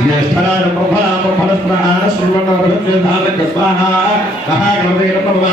జ్యేష్ఠరాజ ప్రభా ప్రభస్నాన శృణ్వన ప్రభుత్వ ధారక స్వాహ మహాగ్రవేణ ప్రభా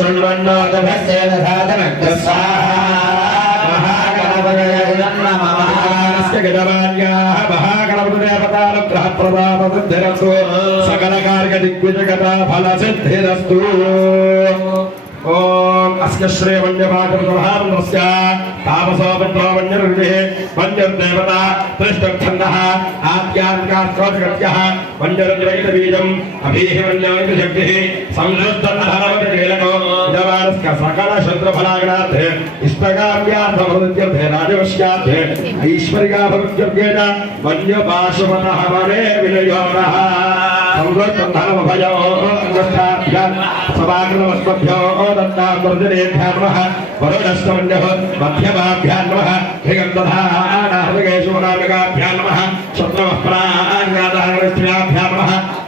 शृण्वन्नोदभस्येन महागणपतिरस्तु सकलकार्यदिग्विजगता फलसिद्धिरस्तु ओम अस्य श्रेवण्यभागं महामनस्य तामसोपद्रावण्यर्भिः वन्यर्देवता त्रिष्टच्छन्दः आत्यात्मिकास्त्रोतकृत्यः वन्यरञ्जनैतबीजम् अभीः वन्यामितशक्तिः संशुद्धनहरवति कीलको सकलस्य सकल शत्रफलागणार्थे इष्टकाव्यार्थं भवत्यर्थे राजवश्यार्थे ऐश्वर्या भवत्यर्थे च वन्यपाशवनः वने विलयो नः संवर्तन्धनमभयो अङ्गस्थाभ्याम् समाकृतमस्मभ्यो दत्तान्तर्जनेभ्यां नमः वरुणस्तमन्यः मध्यमाभ्यां नमः हिगन्तधानाहृदयेषु नामिकाभ्यां नमः शत्रवः प्राङ्गादारणस्त्रियाभ्यां नमः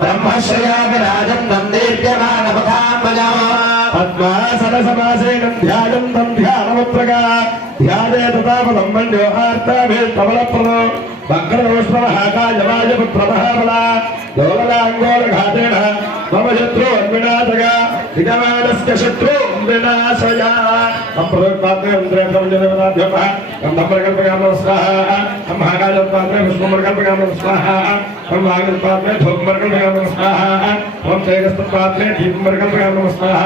ధియానో పద్మాసన సమాసేనం ధ్యానం ధ్యానముద్రగా ధ్యానే తథాపదం వంద్యోహార్తాభేత్తమలప్రదో వక్రరోష్ణమహాకాయమాయ లోలలాంగోలఘాతేన మమ శత్రు వినాశగా ఇదమానస్య శత్రు వినాశయ సంప్రదాత్మే ఇంద్రే స్వాహ మహాకాజత్వాత్మే పుష్పమరకల్పగామ స్వాహ ఓం భాగవత్వాత్మే స్వాహ ఓం తేజస్తత్వాత్మే దీపమరకల్పగామ స్వాహ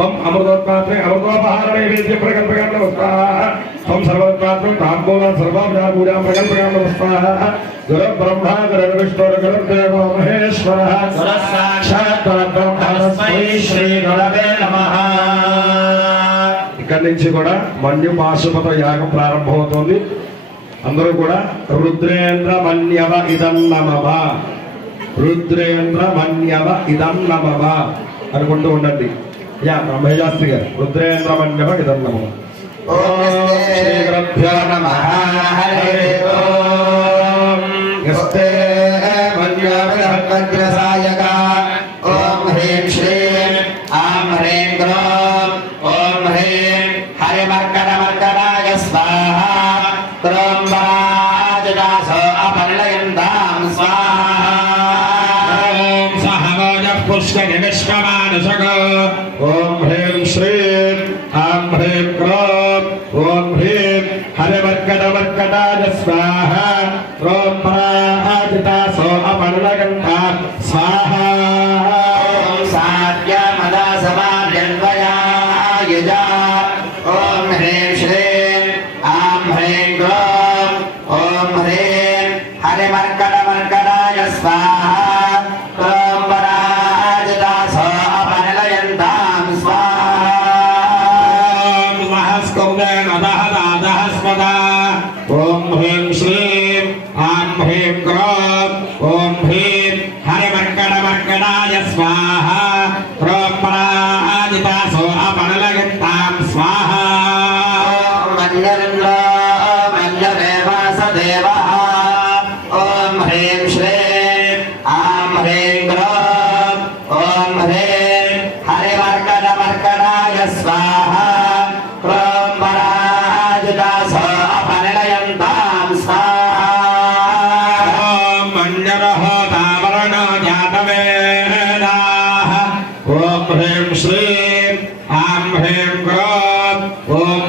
ఓం అమృతోపహారణే వేద్య ప్రకల్పగామ స్వాహ ఓం సర్వత్వాత్మే తాంబూల సర్వాభ్యా పూజా ప్రకల్పగామ స్వాహ గురు బ్రహ్మ గురు విష్ణు గురుదేవ మహేశ్వర సాక్షాత్ పరబ్రహ్మ శ్రీ గురవే నమః ఇక్కడి నుంచి కూడా మన్యు పాశుపత యాగం ప్రారంభమవుతోంది. అందరూ కూడా రుద్రేంద్ర మన్యవ ఇదం నమవ రుద్రేంద్ర మన్యవ ఇదం నమవ అనుకుంటూ ఉండండి। యా బ్రహ్మశాస్త్రి గారు రుద్రేంద్ర మన్యవ ఇదం నమమ ఓం శ్రీ ह्रीं श्रीं आं ह्रीं क्रोत् ॐ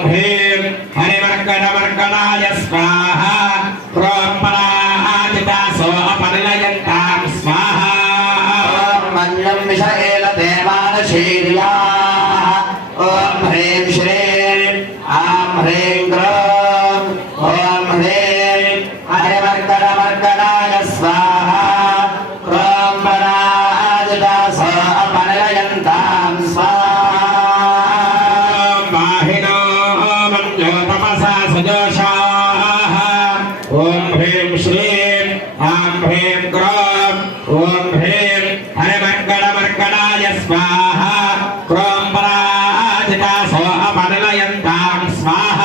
स्वाहा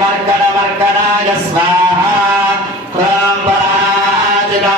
मर्कड मर्कडाय स्वाहा त्वं पराजिना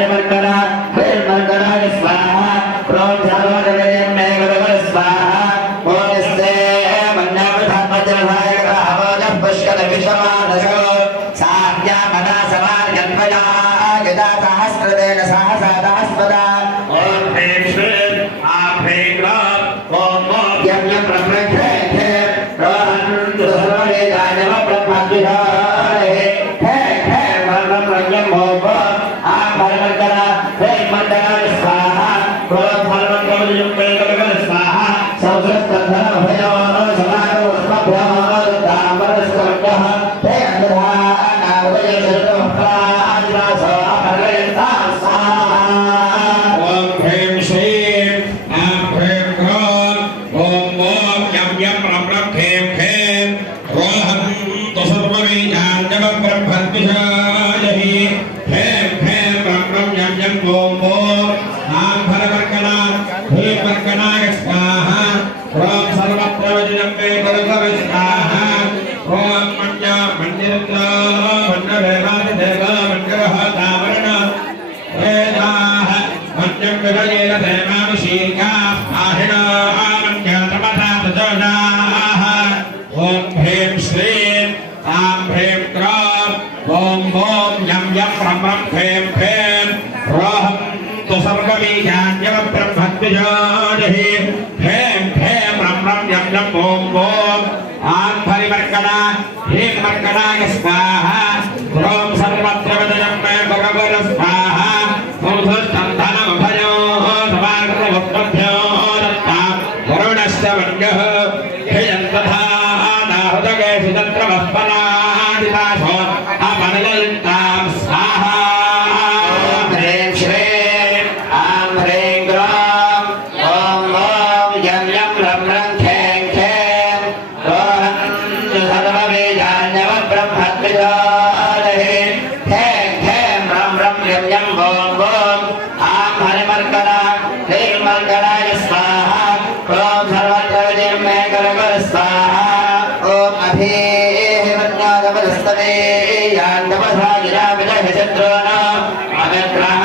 remarcar హ్రీం స్వాహ. విజయ విచంద్రోణ అగత్రాణ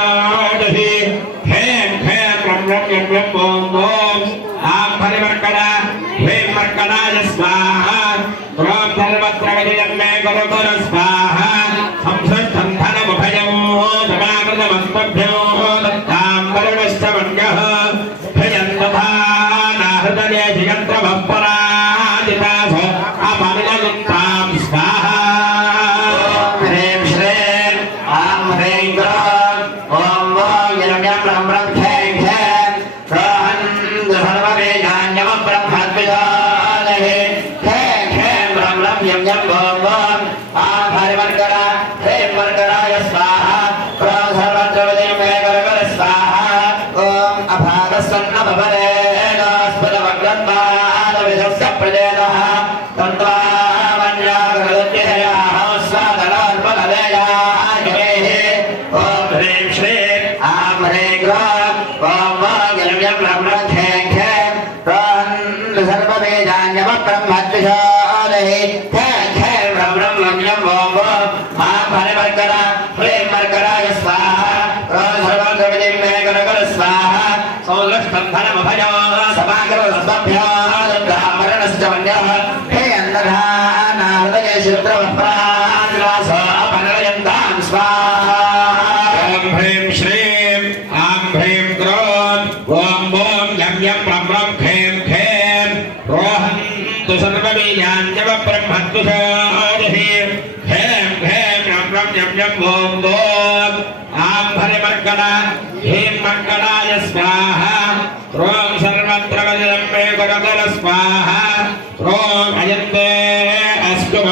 ब्रह्मज्ञानहे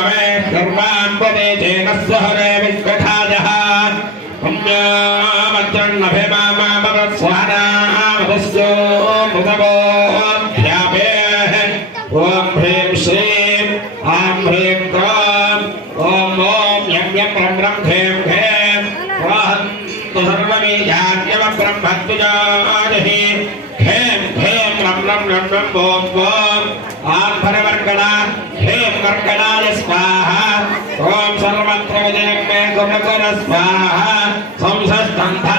मे सर्वान् वने గమకర స్వాహ సంసస్తంధ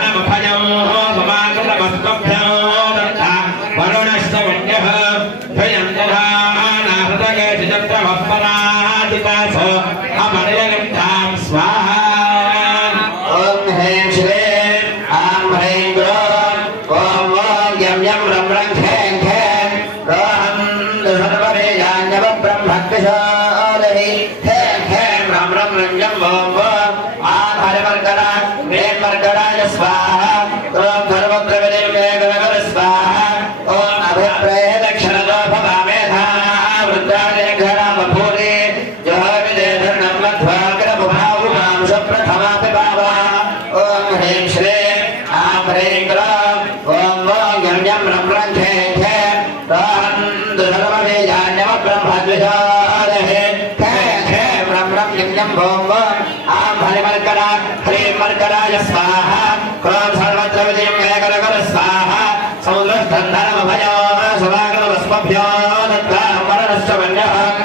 समन्वयः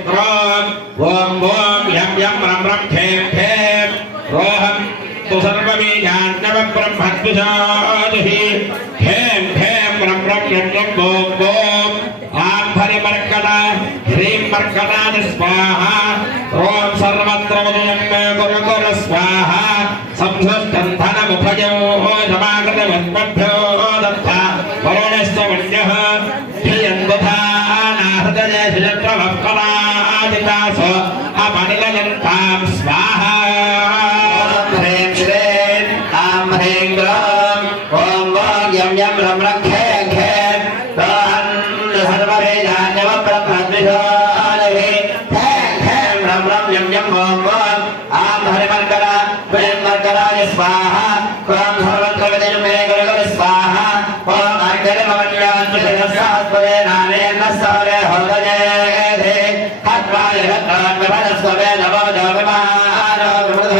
ఓం ఓం యం యం రం రం ఖేం ఖేం రోహం తు సర్వమే జ్ఞానవ బ్రహ్మద్భుజాదుహి ఖేం ఖేం రం రం యం యం ఓం ఓం ఆం హరి మర్కణ హ్రీం మర్కణాద స్వాహ ఓం సర్వత్ర వదయం మే గురు గురు స్వాహ సంసృష్టం ధనముభయో సమాగత వద్మద్భ स्वाहा। ओम सर्वत्वविदे मेरे गुरुगण स्वाहा। ओम अंडर मवल्यान कृष्णस्पदे नानेन सौरे होदजे धे हत्वाय रत्नान भरस्ववे नमो नमः नमः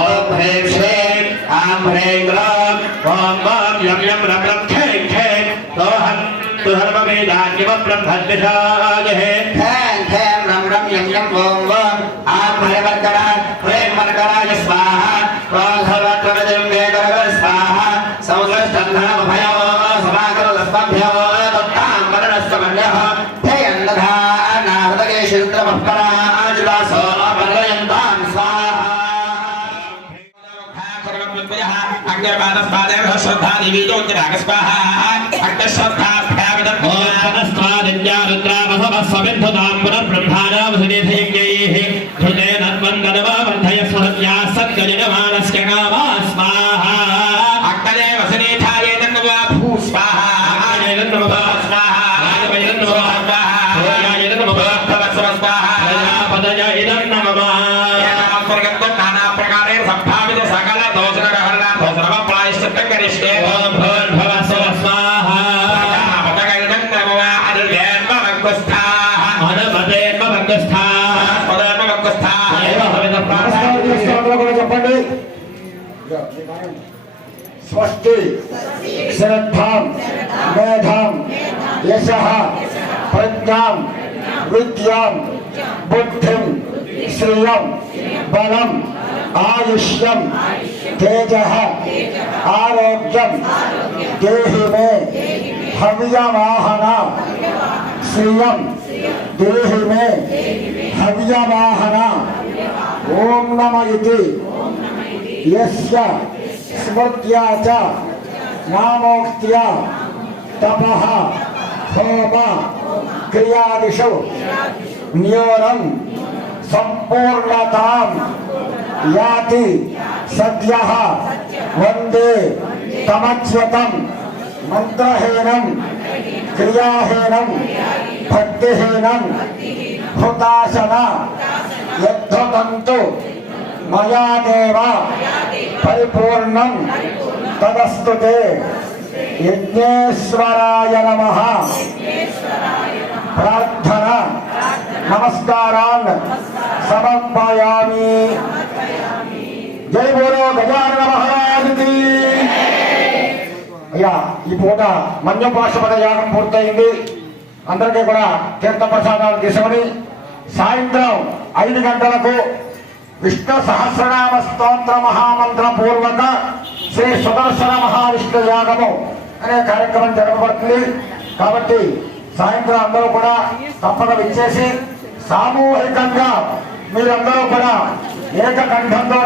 ओम ह्रीं श्रीं, आं ह्रीं ग्लौं ओम बम यम यम रम रम खे खे। तोहं तुहर्ममे दान्यव ब्रह्मद्विषाग हे खें खें रम रम यम यम ओम श्रद्धानस्पादेव श्रद्धानि बीजोज्ञराग स्वाहा अग्निश्रद्धाभ्याविदभूयानस्त्वादित्या रुद्रावसवः सविन्धुतां पुनर्ब्रह्माणावसुनेधयज्ञैः अस्ति शरद धाम श्रद्धाम, मेधाम, यश प्रज्ञा विद्या बुद्धि श्रिय बलम, आयुष्यम, तेज, आरोग्यम देहि मे हव्यवाहना श्रिय देहि मे हव्यवाहना, ओम नम इति, यस्य स्मृत्या च नामोक्त्या तपः होम क्रियादिषु नियोरं सम्पूर्णतां याति सद्यः वंदे तमच्युतं मन्त्रहीनं क्रियाहीनं भक्तिहीनं हुताशन यद्धतन्तु మయా దేవ పరిపూర్ణం తదస్తు యజ్ఞేశ్వరాయ నమ. ప్రార్థన. నమస్కారాన్. సమర్పయామి. జై బోలో గజానన మహారాజుకి. అయ్యా ఈ పూట మన్యపాశపద యాగం పూర్తయింది. అందరికీ కూడా తీర్థ ప్రసాదాలు తీసుకొని సాయంత్రం ఐదు గంటలకు విష్ణు సహస్రనామ స్తోత్ర మహామంత్ర పూర్వక శ్రీ సుదర్శన మహావిష్ణు యాగము అనే కార్యక్రమం జరగబడుతుంది. కాబట్టి సాయంత్రం అందరూ కూడా తప్పక విచ్చేసి సామూహికంగా మీరందరూ కూడా ఏకకంఠంతో